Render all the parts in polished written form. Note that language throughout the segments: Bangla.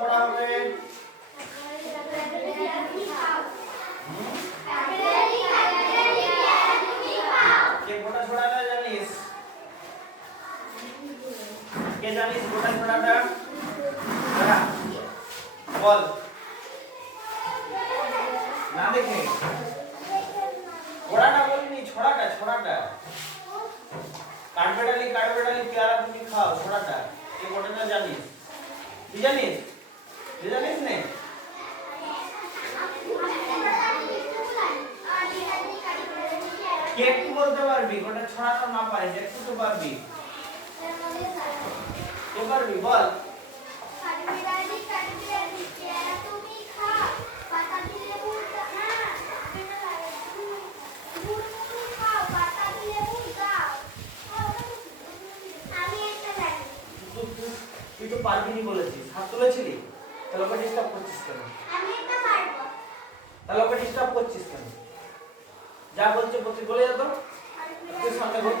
পড়া হবে? কে গোটা ছড়াটা জানিস? কে জানিস গোটা ছড়াটা? বল না দেখে গোড়াটা বলিনি, ছড়াটা ছড়াটা। কাঠবেড়ালি কাঠবেড়ালি পেয়ারা তুমি খাও, ছড়াটা কে গোটাটা জানিস? তুই জানিস? তুই জানিস নে? কে একটু বলতে পারবি? গোটা ছড়াটা না পারিস একটু তো পারবি। কে পারবি বল? তুই তো পারবি নি বলেছিস, হাত তুলেছিলি, তাহলে ওকে ডিস্টার্ব করছিস কেন? তাহলে ওকে ডিস্টার্ব করছিস কেন? যা বলছে তুই বলে যা তো, তুই সামনে বল।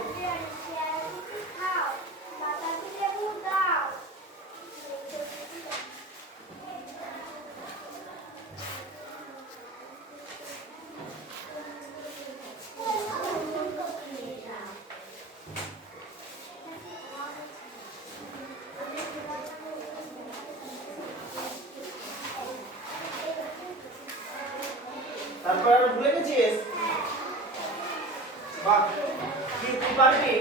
তারপর আর ভুলে গেছিস? বাহ, কি তুই পারবি?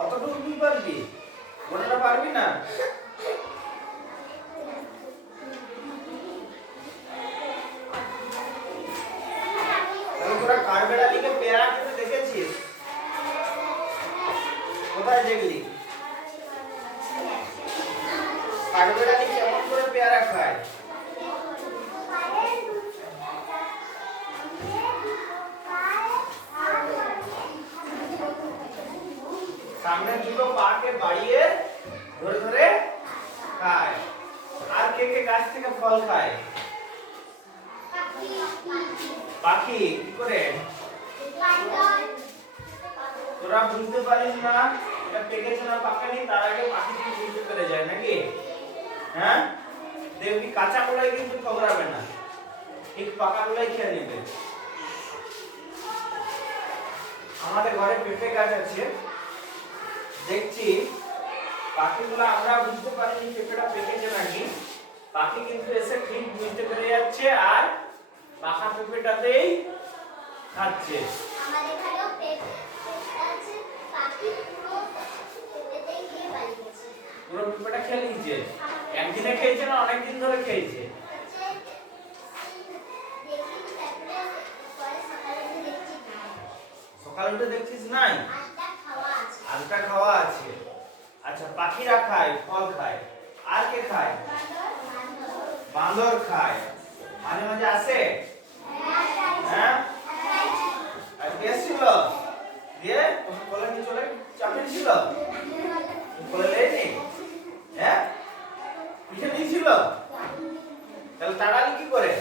অতটুকু তুই পারবি, ওটা পারবি না? তাহলে তোরা কাঠবেড়ালিকে পেয়ারা খেতে দেখেছিস? কোথায় দেখলি? কাঠবেড়ালি কেমন করে পেয়ারা খায়? সামনে দুটো পাকে বাড়িয়ে ধরে ধরে খায়। আর কে কে গাছ থেকে ফল খায়? পাখি। কি করে? তোরা বুঝতে পারিস না এটা পেকেছে না পাকেনি, তার আগে পাখি কি বুঝতে পেরে যায় নাকি? হ্যাঁ, দেখবি কাঁচা কলাই কিন্তু ঠকরাবে না, ঠিক পাকা কলাই খেয়ে নেবে। আমাদের ঘরে পেঁপে গাছ আছে, দেখছি পাখিগুলো আমরা বুঝতে পারিনি পেঁপেটা পেকেছে নাকি, পাখি কিন্তু এসে ঠিক বুঝতে পেরে যাচ্ছে আর পাকা পেঁপেটাতেই খাচ্ছে। আমাদের এখানেও পেঁপে আছে, পাখি পুরো পেঁপেতেই গিয়ে বাড়ি গেছে। পুরো পেঁপেটা খেয়ে নিয়েছে? একদিনে খেয়েছে না অনেক দিন ধরে খেয়েছে? সকালে উঠে দেখছিস নাই? আজটা খাওয়া আছে। আচ্ছা, পাখিরা খায়, ফল খায়, আর কে খায়? বান্দর খায়। মাঝে মাঝে আসে? হ্যাঁ, আজকে এসেছিল দিয়ে তুমি কোলে নিয়ে চলে চাপিয়ে ছিল, কোলে লেনি? হ্যাঁ, পিঠে নিয়েছিল? তাহলে তাড়ালি কি করে?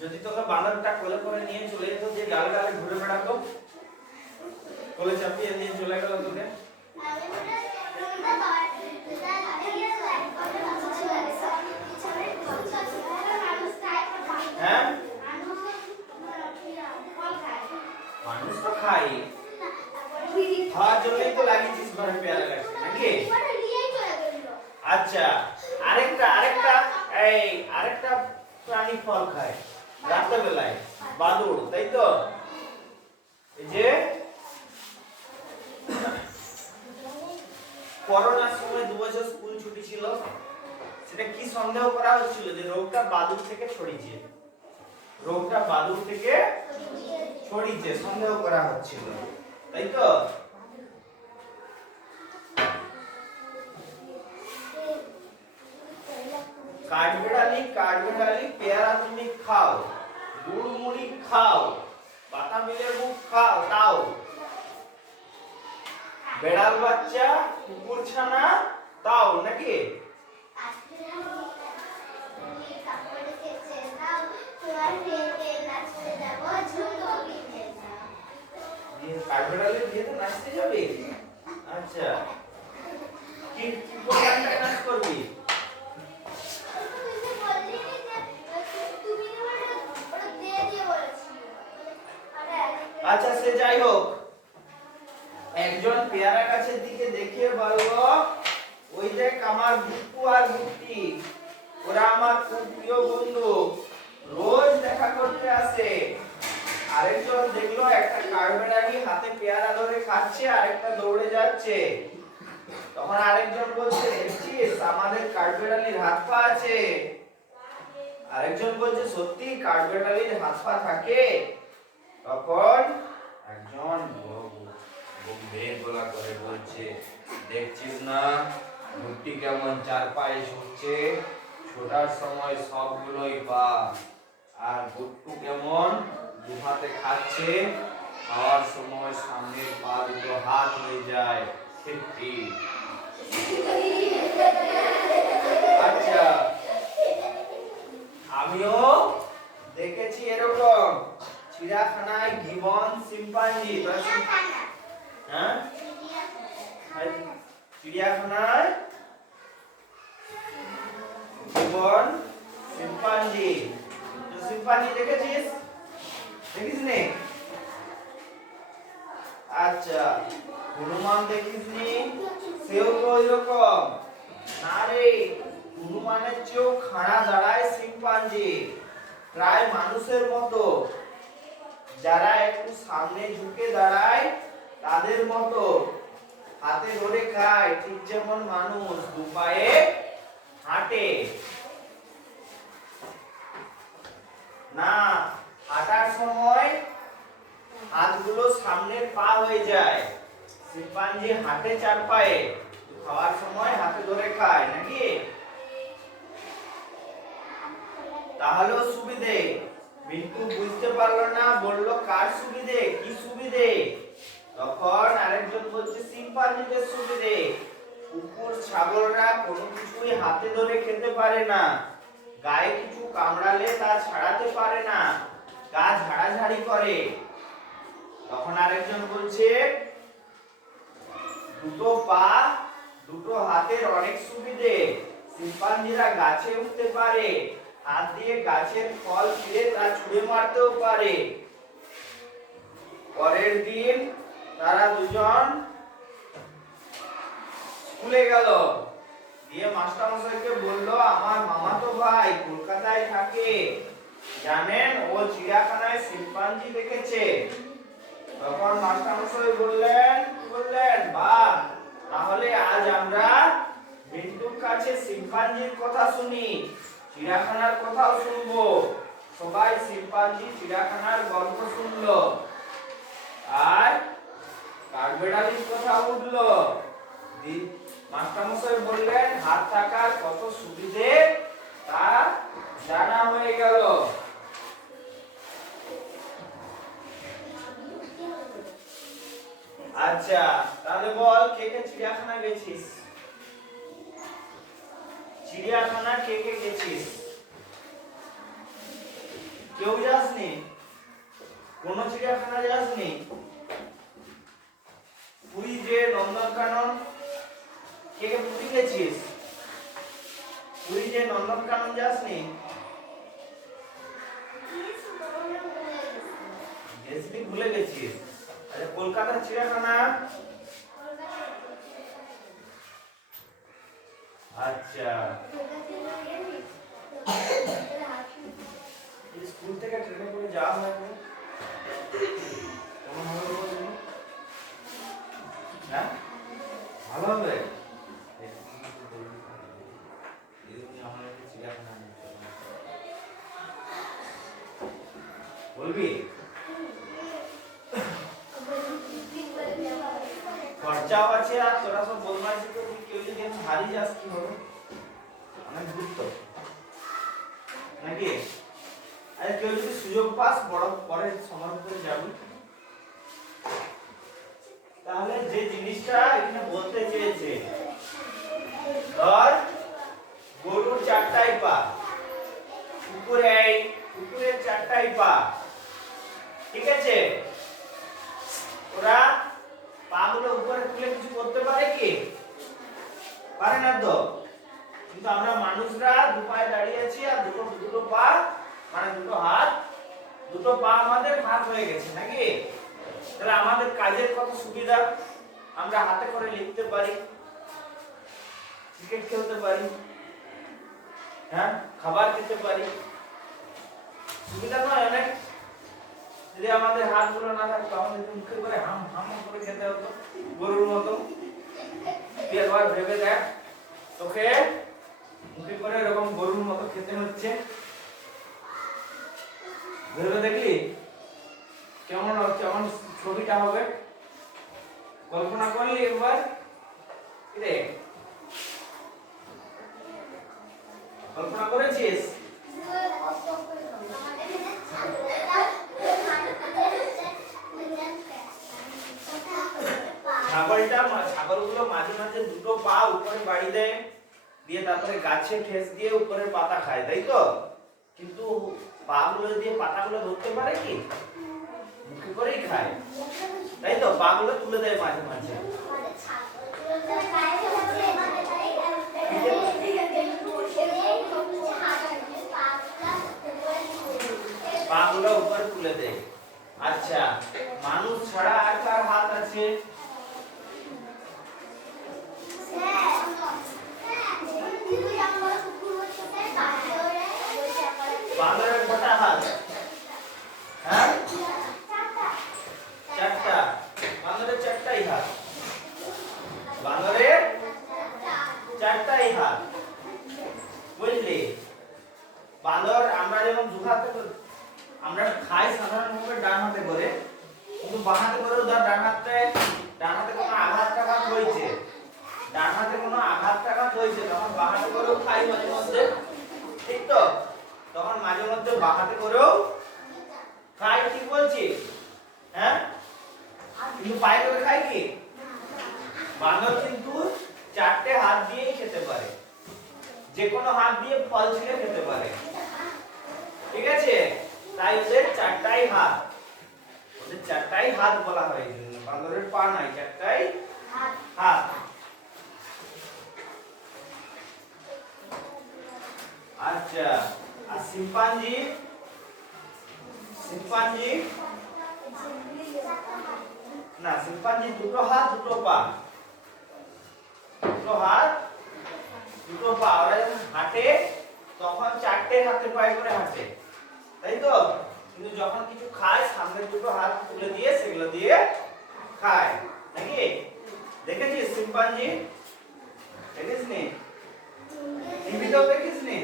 যদি তোকে বান্দরটা কোলে করে নিয়ে চলে যেত, যে ডালে ডালে ঘুরে বেড়াতো, কোলে চাপিয়ে নিয়ে চলে গেল তোকে, হ্যাঁ? মানুষ তো খাই, খাওয়ার জন্যই তো লাগিয়েছিস ঘরে পেয়ারা গাছ নাকি? আচ্ছা, আরেকটা আরেকটা এই আরেকটা প্রাণী ফল খায় রাতের বেলায়, বাদুড়, তাই তো? এই যে করোনার সময় 2 বছর স্কুল ছুটি ছিল, সেটা কি সন্দেহ করা হচ্ছিল যে রোগটা বাদুড় থেকে ছড়িয়েছে, রোগটা বাদুড় থেকে ছড়িয়েছে সন্দেহ করা হচ্ছিল, তাই তো? কাঠবেড়ালি কাঠবেড়ালি পেয়ারা তুমি খাও, গুড় মুড়ি খাও, বাতাবি লেবু খাও, তাও বেড়াল বাচ্চা কুকুর ছানা তাও নাকি? তুমি কাপড় কেচে দাও, তোমার বিয়েতে নাচতে যাবো, ঝুমকো কিনে দাও। কাঠবেড়ালি বিয়েতে নাচতে যাবে? আচ্ছা, কি কি প্রোগ্রামটায় নাচ করবি? তুমি যে বললি যে তুমি ওটা দিয়ে দিয়ে বলেছিলে। আচ্ছা, সে যাই হোক, একজন পেয়ারা গাছের দিকে দেখিয়ে বলল, ওই দেখ আমার বুকু আর বুকটি, ওরা আমার খুব প্রিয় বন্ধু, রোজ দেখা করতে আসে। আরেকজন দেখলো একটা কাঠবেড়ালি হাতে পেয়ারা ধরে খাচ্ছে, আরেকটা দৌড়ে যাচ্ছে। তখন আরেকজন বলছে, দেখছিস আমাদের কাঠবেড়ালির হাত পা আছে। আরেকজন বলছে, সত্যি কাঠবেড়ালির হাত পা থাকে? তখন একজন গম্ভীর গলা করে বলছে, দেখছিস না ঘুরটি কেমন চার পায়ে ছুটছে, ছোটার সময় সবগুলোই পা, আর গুট্টু কেমন দু হাতে খাচ্ছে, খাওয়ার সময় সামনের পা দুটো হাত হয়ে যায়। ঠিক। আচ্ছা, আমিও দেখেছি এরকম চিড়িয়াখানায় গিবন শিম্পাঞ্জি। হ্যাঁ, চিড়িয়াখানায় গিবন শিম্পাঞ্জি। তো শিম্পাঞ্জি দেখেছিস? দেখিস নি? আচ্ছা, হনুমান দেখিসনি? সেও তো ওইরকম। না রে, হনুমানের চেয়েও খাড়া দাঁড়ায় শিম্পাঞ্জি, প্রায় মানুষের মতো। যারা একটু সামনে ঝুঁকে দাঁড়ায় তাদের মতো, হাতে ধরে খায় ঠিক যেমন মানুষ দু পায়ে হাঁটে। না, হাঁটার সময় হাতগুলো সামনের পা হয়ে যায়। শিম্পাঞ্জি হাঁটে চার পায়ে, খাওয়ার সময় হাতে ধরে খায় নাকি? তাহলেও সুবিধে। মিন্টু বুঝতে পারলো না, বলল কার সুবিধে? কি সুবিধে? তখন আরেকজন বলছে শিম্পাঞ্জিদের সুবিধে। কুকুর ছাগলরা কোনো কিছুই হাতে ধরে খেতে পারে না, গায়ে কিছু কামড়ালে তা ছাড়াতে পারে না, গা ঝাড়াঝাড়ি করে। তখন আরেকজন বলছে দুটো পা দুটো হাতের অনেক সুবিধে। শিম্পাঞ্জিরা গাছে উঠতে পারে, হাত দিয়ে গাছের ফল ছিঁড়ে তা ছুঁড়ে মারতেও পারে। পরের দিন তারা দুজন স্কুলে গেল, দিয়ে মাস্টারমশাইকে বলল, আমার মামাতো ভাই কলকাতায় থাকে, জানেন ও চিড়িয়াখানায় শিম্পাঞ্জি দেখেছে। তখন মাস্টারমশাই বললেন, বাহ, তাহলে আজ আমরা মিন্টুর কাছে শিম্পাঞ্জির কথা শুনি, চিড়িয়াখানার কথাও শুনবো। সবাই শিম্পাঞ্জি চিড়িয়াখানার গল্প শুনলো, আর কাঠবেড়ালির কথা উঠলো। মাস্টারমশাই বললেন, হাত থাকার কত সুবিধে তা জানা হয়ে গেল। আচ্ছা, তাহলে বল, কে কে চিড়িয়াখানা গেছিস? চিড়িয়াখানা কে কে গেছিস? কেউ যাসনি? কোন চিড়িয়াখানা যাসনি? পুরী যে নন্দনকানন, কে কে পুরী গেছিস? পুরী যে নন্দনকানন যাসনি? গেছিলি, ভুলে গেছিস? আচ্ছা, কলকাতার চিড়িয়াখানা? আচ্ছা, স্কুল থেকে ট্রেনে করে যাওয়া হয় না? কেমন হবে বলো তুমি? হ্যাঁ, ভালো হবে। বলবি? খরচাও আছে, আর তোরা সব বদমাইশি করবি, কেউ যদি আমি হারিয়ে যাস কি হবে? অনেক দূর তো নাকি? আরে কেউ যদি সুযোগ পাস বড় পরে সময় করে যাবি, তাহলে যে জিনিসটা এখানে বলতে চেয়েছে, ধর গরুর চারটাই পা। কুকুরের চারটাই পা। ঠিক আছে, ওরা পাগুলো উপরে তুলে কিছু করতে পারে কি? পারে না তো। কিন্তু আমরা মানুষরা দু পায়ে দাঁড়িয়ে আছি আর দুটো পা মানে দুটো হাত, দুটো পা আমাদের হাত হয়ে গেছে নাকি? তাহলে আমাদের কাজের কত সুবিধা। আমরা হাতে করে লিখতে পারি, ক্রিকেট খেলতে পারি, হ্যাঁ, খাবার খেতে পারি। সুবিধা নয় অনেক? যদি আমাদের হাতগুলো না থাকতো আমাদের মুখে করে হাম হাম করে খেতে হতো গরুর মতো। তুই একবার ভেবে দেখ, তোকে মুখে করে এরকম গরুর মতো খেতে হচ্ছে। ভেবে দেখলি কেমন কেমন ছবিটা হবে? কল্পনা করলি একবার? রে কল্পনা করেছিস? ছাগলগুলো মাঝে মাঝে দুটো পা উপরে বাড়ি দেয়, দিয়ে তারপরে গাছে ঠেস দিয়ে উপরের পাতা খায়, তাই তো? কিন্তু পা গুলো দিয়ে পাতাগুলো ধরতে পারে কি? মুখে করেই খায়, তাই তো? পা গুলো তুলে দেয় মাঝে মাঝে। পা গুলো উপরে তুলে দেয়। আচ্ছা, মানুষ ছাড়া আর কার হাত আছে? বাঁদরের কটা হাত? হ্যাঁ, চারটা। বাঁদরের চারটাই হাত। বাঁদরের চারটাই হাত, বুঝলি? বাঁদর আমরা যেমন দুহাতে আমরা খাই সাধারণভাবে ডান হাতে করে, কিন্তু বাঁ হাতে করে ধর ডান হাতে কোনো আঘাত হয়েছে, ডান হাতে কোনো আঘাত হয়েছে, তখন বাঁ হাতে করেও খাই মাঝে মধ্যে, ঠিক তো? তখন মাঝে মধ্যে বাঁ হাতে করেও খাই, ঠিক বলছি? হ্যাঁ, কিন্তু পায়ে করে খাই কি? বাঁদর কিন্তু চারটে হাত দিয়েই খেতে পারে, যে কোনো হাত দিয়ে ফল ছিঁড়ে খেতে পারে, ঠিক আছে? তাই ওদের চারটাই হাত, ওদের চারটাই হাত বলা হয়। বাঁদরের পা নাই, চারটাই হাত। আচ্ছা, আর শিম্পাঞ্জি? শিম্পাঞ্জি না, শিম্পাঞ্জি দুটো হাত দুটো পা, দুটো হাত দুটো পা। ওরা যখন হাঁটে তখন চারটে হাতে পায়ে করে হাঁটে, তাই তো? কিন্তু যখন কিছু খায় সামনে দুটো হাত তুলে দিয়ে সেগুলো দিয়ে খায়, নাকি? দেখেছিস শিম্পাঞ্জি? দেখিস নি? টিভিতেও দেখিস নি?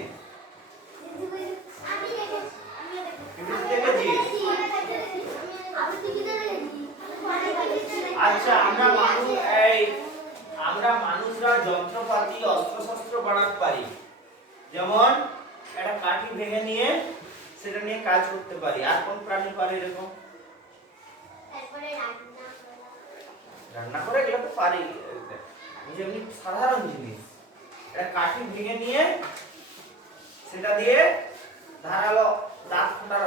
আচ্ছা, আমরা মানুষরা যন্ত্রপাতি অস্ত্রশস্ত্র বানাতে পারি। যেমন একটা কাঠি ভেঙে নিয়ে সেটা নিয়ে কাজ করতে পারি। আর কোন প্রাণী পারে এরকম? রান্না করে এগুলো তো পারি, যেমনি সাধারণ জিনিস। একটা কাঠি ভেঙে নিয়ে সেটা দিয়ে ধারালো দাঁত ফোটার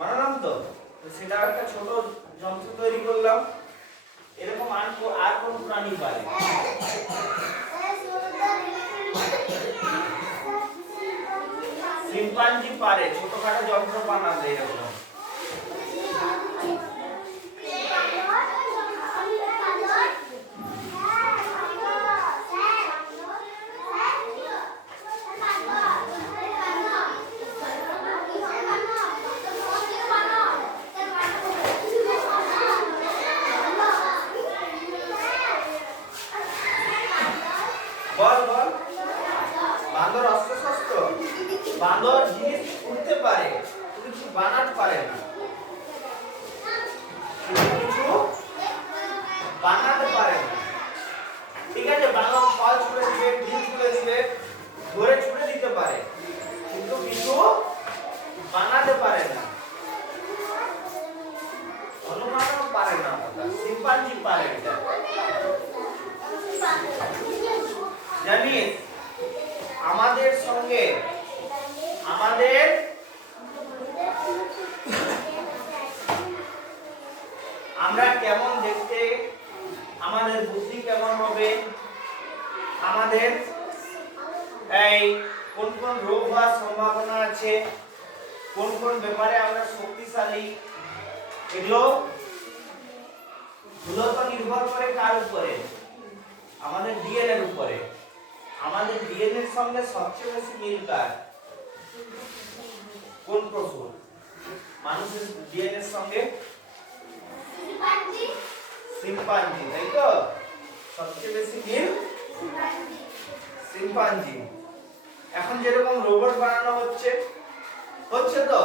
বানালাম তো সেটা একটা ছোট যন্ত্র তৈরি করলাম। এরকম আর কোন প্রাণী পারে? শিম্পাঞ্জি পারে ছোটখাটো যন্ত্র বানাতে এরকম। বল বল, বাঁদর অস্ত্রশস্ত্র? বাঁদর জিনিস উঠতে পারে কিন্তু বানাতে পারে না, কিছু বানাতে পারে না, ঠিক আছে? বাঁদর ফল ছুঁড়ে দিবে, ডিম ছুঁড়ে দিবে, ধরে ছুঁড়ে দিতে পারে, কিন্তু কিছু বানাতে পারে না, অনুমানও পারে না। শিম্পাঞ্জি পারে এটা, জানিস? কোন কোন ব্যাপারে আমরা শক্তিশালী, এগুলো মূলত নির্ভর করে কার উপরে? আমাদের ডিএনএ এর উপরে। আমাদের ডিএনএ এর সঙ্গে সবচেয়ে বেশি মিল কার? কোন পশুর? মানুষের ডিএনএ এর সঙ্গে শিম্পাঞ্জি, তাই তো? সবচেয়ে বেশি মিল শিম্পাঞ্জি। এখন যেরকম রোবট বানানো হচ্ছে তো,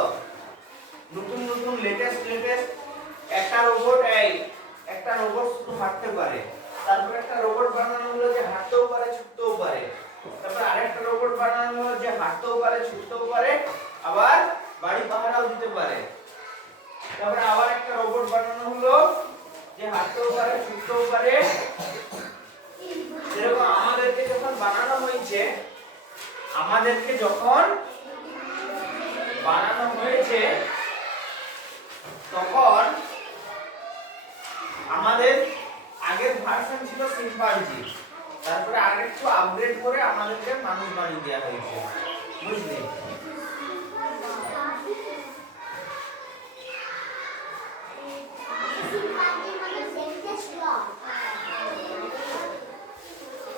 নতুন নতুন লেটেস্ট একটা রোবট শুধু হাঁটতে পারে, তারপর একটা রোবট বানানো হলো যে হাঁটতেও পারে ছুটতেও পারে, তারপর আরেকটা রোবট বানানো হলো যে হাঁটতেও পারে ছুটতেও পারে আবার বাড়ি পাহারাও দিতে পারে, তারপরে আবার একটা রোবট বানানো হলো যে হাঁটতেও পারে ছুটতেও পারে। যেরকম আমাদেরকে যখন বানানো হয়েছে তখন আমাদের আগের ভার্সন ছিল শিম্পাঞ্জি, তারপরে আরেকটু আপগ্রেড করে আমাদেরকে মানুষ বানিয়ে দেওয়া হয়েছে, বুঝলি?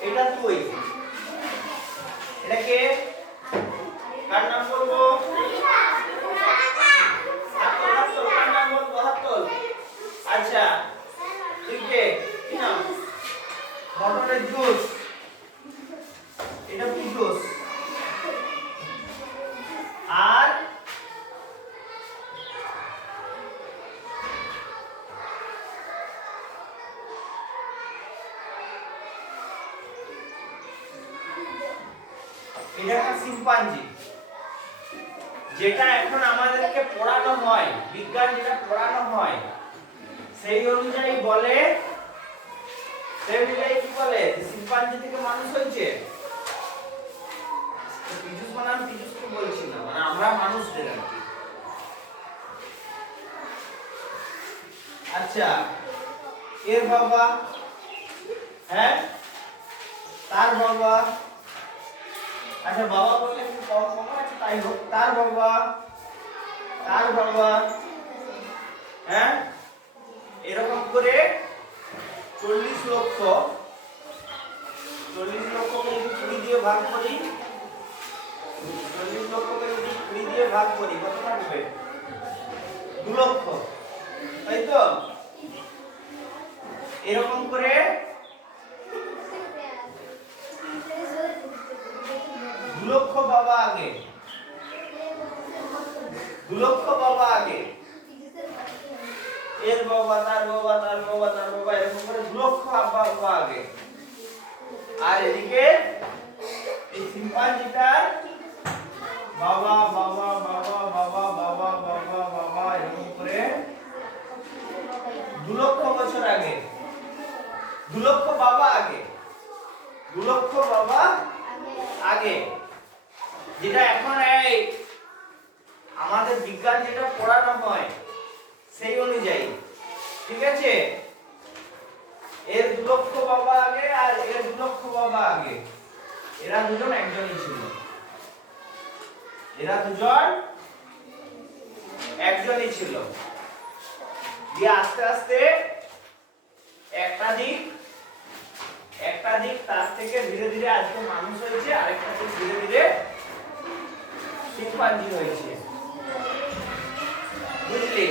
এটা তুই, এটা কে? কার নাম বলবো? কার নাম বলবো? হাত তোল। আচ্ছা, তুই কে? কি নাম? মটরের জুস। এটা কি জুস? আর এটা একটা শিম্পাঞ্জি, যেটা এখন আমাদেরকে পড়ানো হয়, বিজ্ঞান যেটা পড়ানো হয় সেই অনুযায়ী বলে, কি বলে যে শিম্পাঞ্জি থেকে মানুষ হয়েছে। তিজুস মানে আমি তিজুসকে বলছি না, মানে আমরা মানুষদের আর কি। আচ্ছা, এর বাবা, হ্যাঁ তার বাবা, আচ্ছা বাবা বললে একটু কম কম আছে, তাই হোক, তার বাবা, হ্যাঁ এরকম করে 40 লক্ষকে যদি 20 দিয়ে ভাগ করি, 40 লক্ষকে যদি 20 দিয়ে ভাগ করি কত থাকবে? 2 লক্ষ, তাই তো? এরকম করে 2 লক্ষ বাবা আগে, 2 লক্ষ বাবা আগে, এর বাবা, তার বাবা, তার বাবা, তার বাবা, এরকম করে 2 লক্ষ বাবা আগে। আর এদিকে এই শিম্পাঞ্জিটার বাবা বাবা বাবা বাবা বাবা বাবা বাবা এরকম করে 2 লক্ষ বছর আগে, 2 লক্ষ বাবা আগে, 2 লক্ষ বাবা আগে, যেটা এখন এই আমাদের বিজ্ঞান যেটা পড়ানো হয় সেই অনুযায়ী, ঠিক আছে? এর 2 লক্ষ বাবা আগে আর এর 2 লক্ষ বাবা আগে, এরা দুজন একজনই ছিল, এরা দুজন একজনই ছিল। দিয়ে আস্তে আস্তে একটা দিক তার থেকে ধীরে ধীরে আজকে মানুষ হয়েছে, আরেকটা দিক ধীরে ধীরে শিম্পাঞ্জি হয়েছে, বুঝলি?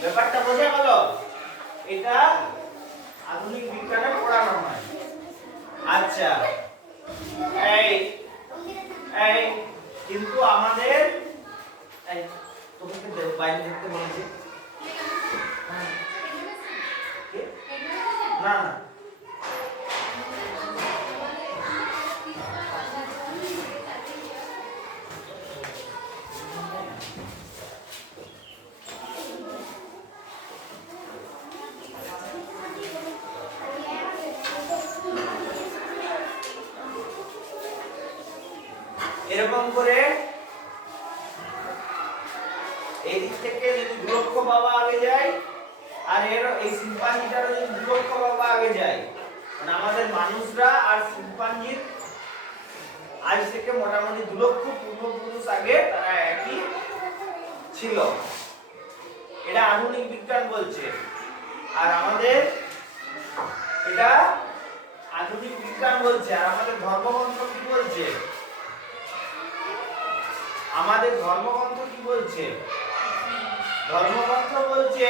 ব্যাপারটা বোঝা গেল? এটা আধুনিক বিজ্ঞানে পড়ানো হয়। আচ্ছা, এই কিন্তু আমাদের তোকে বাইরে দেখতে বলেছি না না, এরকম করে এই দিক থেকে যদি 2 লক্ষ বাবা আগে যায় আর এর এই শিম্পাঞ্জিটারও যদি 2 লক্ষ বাবা আগে যায়, মানে আমাদের মানুষরা আর শিম্পাঞ্জির আজ থেকে মোটামুটি 2 লক্ষ পূর্বপুরুষ আগে তারা একই ছিল। এটা আধুনিক বিজ্ঞান বলছে। আর আমাদের এটা আধুনিক বিজ্ঞান বলছে। আর আমাদের ধর্মগ্রন্থ কি বলছে? আমাদের ধর্মগ্রন্থ কি বলছে? ধর্মগ্রন্থ বলছে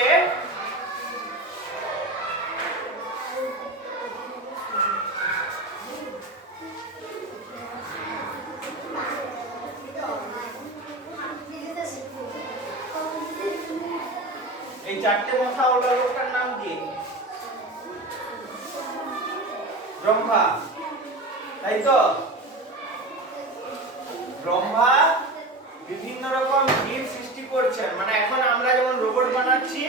এই চারটে মাথা ওলা লোকটার নাম কি? ব্রহ্মা, তাই তো? ব্রহ্মা বিভিন্ন রকম জীব সৃষ্টি করছেন। মানে এখন আমরা যেমন রোবট বানাচ্ছি,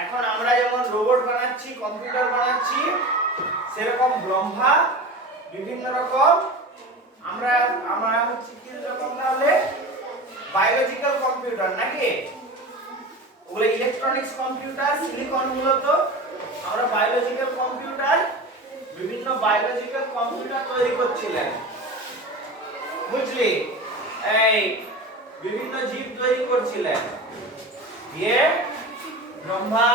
এখন আমরা যেমন রোবট বানাচ্ছি, কম্পিউটার বানাচ্ছি, সেরকম ব্রহ্মা বিভিন্ন রকম আমরা হচ্ছে কি রকম তাহলে বায়োলজিক্যাল কম্পিউটার নাকি? ওগুলো ইলেকট্রনিক্স কম্পিউটার, সিলিকন মূলত। আমরা বায়োলজিক্যাল কম্পিউটার, বিভিন্ন বায়োলজিক্যাল কম্পিউটার তৈরি করছিলেন, বুঝলি? বিভিন্ন জীব তৈরি করছিলেন। দিয়ে ব্রহ্মা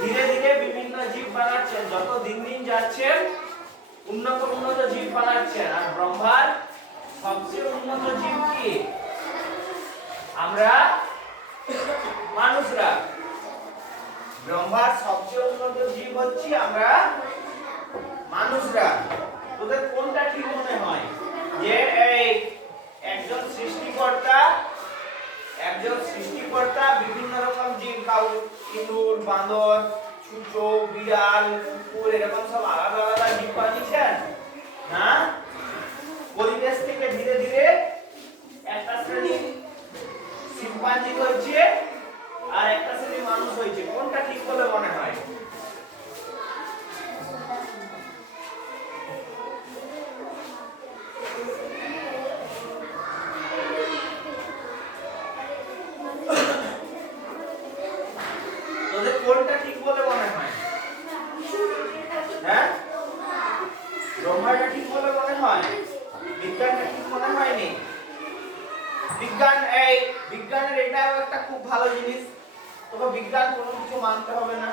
ধীরে ধীরে বিভিন্ন জীব বানাচ্ছেন। যত দিন দিন যাচ্ছেন উন্নত উন্নত জীব বানাচ্ছেন। আর ব্রহ্মার সবচেয়ে উন্নত জীব কি? আমরা মানুষরা। ব্রহ্মার সবচেয়ে উন্নত জীব হচ্ছি আমরা মানুষরা। তোদের কোনটা ঠিক মনে হয়? যে একজন সৃষ্টিকর্তা বিভিন্ন রকম জীব, ইঁদুর, বাঁদর, ছুঁচো, বিড়াল, কুকুর, এরকম সব আলাদা আলাদা জীব বানিয়েছেন না? পরিবেশ থেকে ধীরে ধীরে একটা শ্রেণী শিম্পাঞ্জি হয়েছে আর একটা শ্রেণী মানুষ হয়েছে। কোনটা ঠিক বলে মনে হয়? তোদের কোনটা ঠিক বলে মনে হয়? হ্যাঁ, ব্রহ্মাটা ঠিক বলে মনে হয়? বিজ্ঞানটা ঠিক মনে হয়নি? বিজ্ঞানের এটাও একটা খুব ভালো জিনিস। তবে বিজ্ঞান কোনো কিছু মানতে হবে না,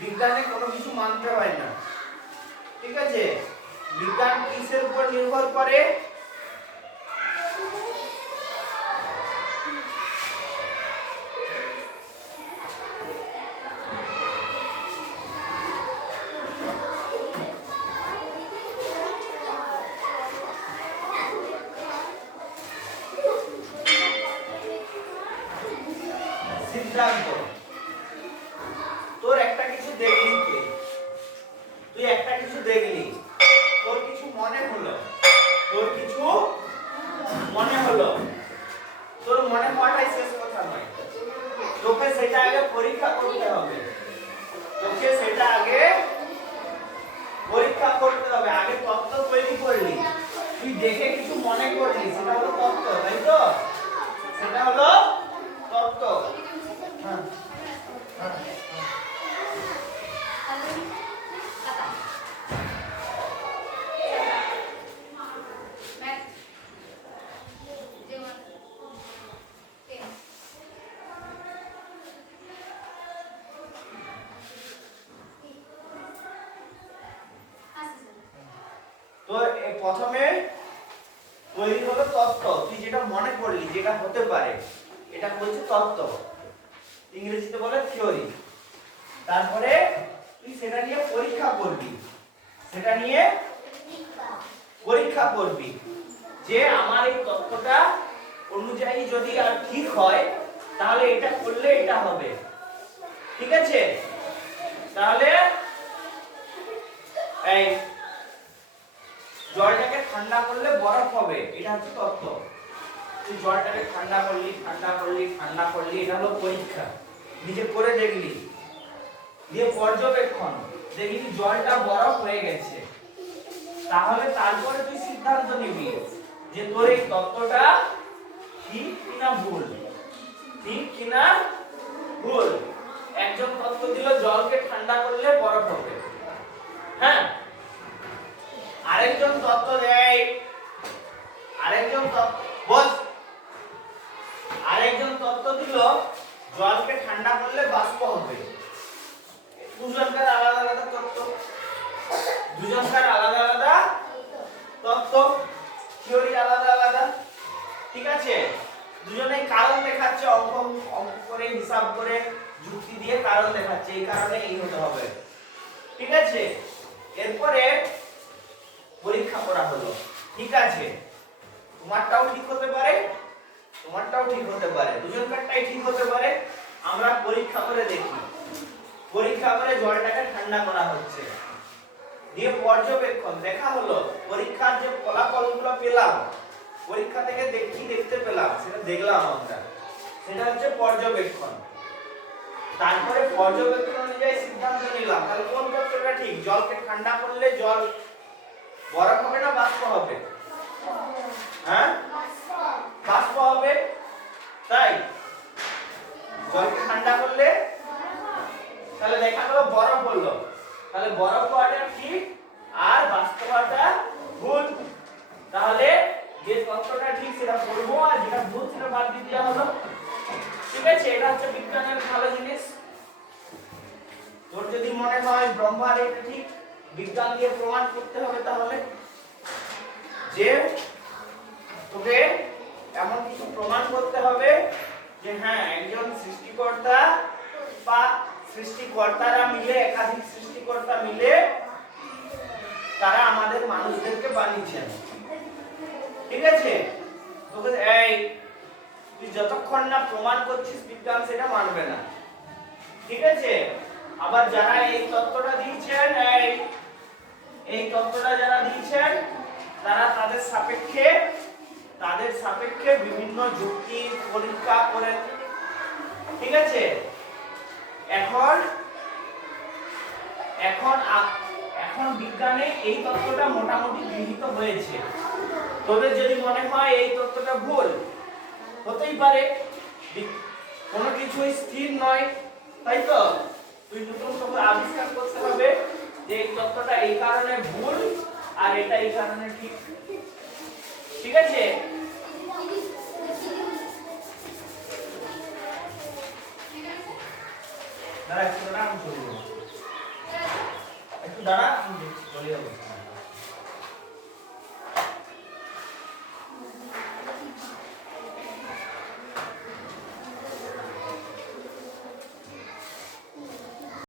বিজ্ঞানে কোনো কিছু মানতে হয় না, ঠিক আছে? বিজ্ঞান কিসের উপর নির্ভর করে? সিদ্ধান্ত। তোর একটা কিছু দেখলি, তুই একটা কিছু দেখলি, তোর কিছু মনে হলো, তোর মনে হওয়াটাই শেষ কথা নয়। তোকে সেটা আগে পরীক্ষা করতে হবে। আগে তত্ত্ব তৈরি করলি, তুই দেখে কিছু মনে করলি, সেটা হলো তত্ত্ব, তাই তো? সেটা হলো তত্ত্ব। হ্যাঁ, তো প্রথমে তৈরি হলো তত্ত্ব। তুই যেটা মনে করলি, যেটা হতে পারে, এটা বলছে তত্ত্ব, ইংরেজিতে বলে থিওরি। তারপরে তুই সেটা নিয়ে পরীক্ষা করবি যে আমার এই তত্ত্বটা অনুযায়ী যদি আর ঠিক হয় তাহলে এটা করলে এটা হবে, ঠিক আছে? তাহলে এই জলটাকে ঠান্ডা করলে বরফ হবে, এটা হচ্ছে তত্ত্ব। তুই জলটাকে ঠান্ডা করলি, এটা হলো পরীক্ষা। নিজে করে দেখলি, দিয়ে পর্যবেক্ষণ, দেখলি জলটা বরফ হয়ে গেছে। তাহলে তারপরে তুই সিদ্ধান্ত নিবি যে তোর এই তত্ত্বটা ঠিক কিনা ভুল। একজন তত্ত্ব দিল জলকে ঠান্ডা করলে বরফ হবে, হ্যাঁ? আরেকজন তত্ত্ব দেয়, আরেকজন বস, আরেকজন তত্ত্ব দিল জলকে ঠান্ডা করলে বাষ্প হবে। দুজনকার আলাদা আলাদা তত্ত্ব, দুজনকার আলাদা আলাদা তত্ত্ব, থিওরি আলাদা আলাদা। ঠিক আছে, দুজনেই কারণ দেখাচ্ছে, অঙ্ক অঙ্ক করে হিসাব করে যুক্তি দিয়ে কারণ দেখাচ্ছে, এই কারণে এই হতে হবে। ঠিক আছে, এরপরে পরীক্ষা করা হলো। ঠিক আছে, তোমারটাও ঠিক হতে পারে, তোমারটাও ঠিক হতে পারে, দুজনকারটাই ঠিক হতে পারে। আমরা পরীক্ষা করে দেখি। পরীক্ষা করে জলটাকে ঠান্ডা করা হচ্ছে, দিয়ে পর্যবেক্ষণ দেখা হলো। পরীক্ষার যে ফলাফলগুলো পেলাম, পরীক্ষা থেকে দেখতে পেলাম, সেটা দেখলাম আমরা, সেটা হচ্ছে পর্যবেক্ষণ। তারপরে পর্যবেক্ষণ অনুযায়ী সিদ্ধান্ত নিলাম, তাহলে কোন তত্ত্বটা ঠিক? জলকে ঠান্ডা করলে জল বরফ হবে না বাষ্প হবে? হ্যাঁ, বাষ্প হবে। তাই জলকে ঠান্ডা করলে তাহলে দেখা গেল বরফ হলো, তাহলে বরফ হওয়াটা ঠিক আর বাষ্প হওয়াটা ভুল। তাহলে যে তত্ত্বটা ঠিক সেটা পড়বো, আর যেটা ভুল সেটা বাদ দিয়ে দেওয়া হলো। ঠিক আছে, এটা হচ্ছে বিজ্ঞানের ভালো জিনিস। তোর যদি মনে হয় ব্রহ্মার এটা ঠিক, বিজ্ঞান দিয়ে প্রমাণ করতে হবে, তাহলে যে তোকে এমন কিছু প্রমাণ করতে হবে যে হ্যাঁ একজন সৃষ্টিকর্তা বা সৃষ্টিকর্তারা মিলে, একাধিক সৃষ্টিকর্তা মিলে তারা আমাদের মানুষদেরকে বানিয়েছেন। ঠিক আছে, তোকে এই তুই যতক্ষণ না প্রমাণ করছিস বিজ্ঞান সেটা মানবে না। ঠিক আছে, আবার যারা এই তত্ত্বটা দিয়েছেন, এই তত্ত্বটা যারা দিয়েছেন তারা তাদের সাপেক্ষে বিভিন্ন যুক্তি পরীক্ষা করে। ঠিক আছে, এখন এখন এখন বিজ্ঞানে এই তত্ত্বটা মোটামুটি গৃহীত হয়েছে। তোদের যদি মনে হয় এই তত্ত্বটা ভুল, হতেই পারে, কোনো কিছুই স্থির নয়, তাই তো? তুই নতুন করে আবিষ্কার করতে হবে যে এই তত্ত্বটা এই কারণে ভুল আর এটা এই কারণে ঠিক। ঠিক আছে, দাঁড়া একটু দাঁড়া, আমি বলে দেবো।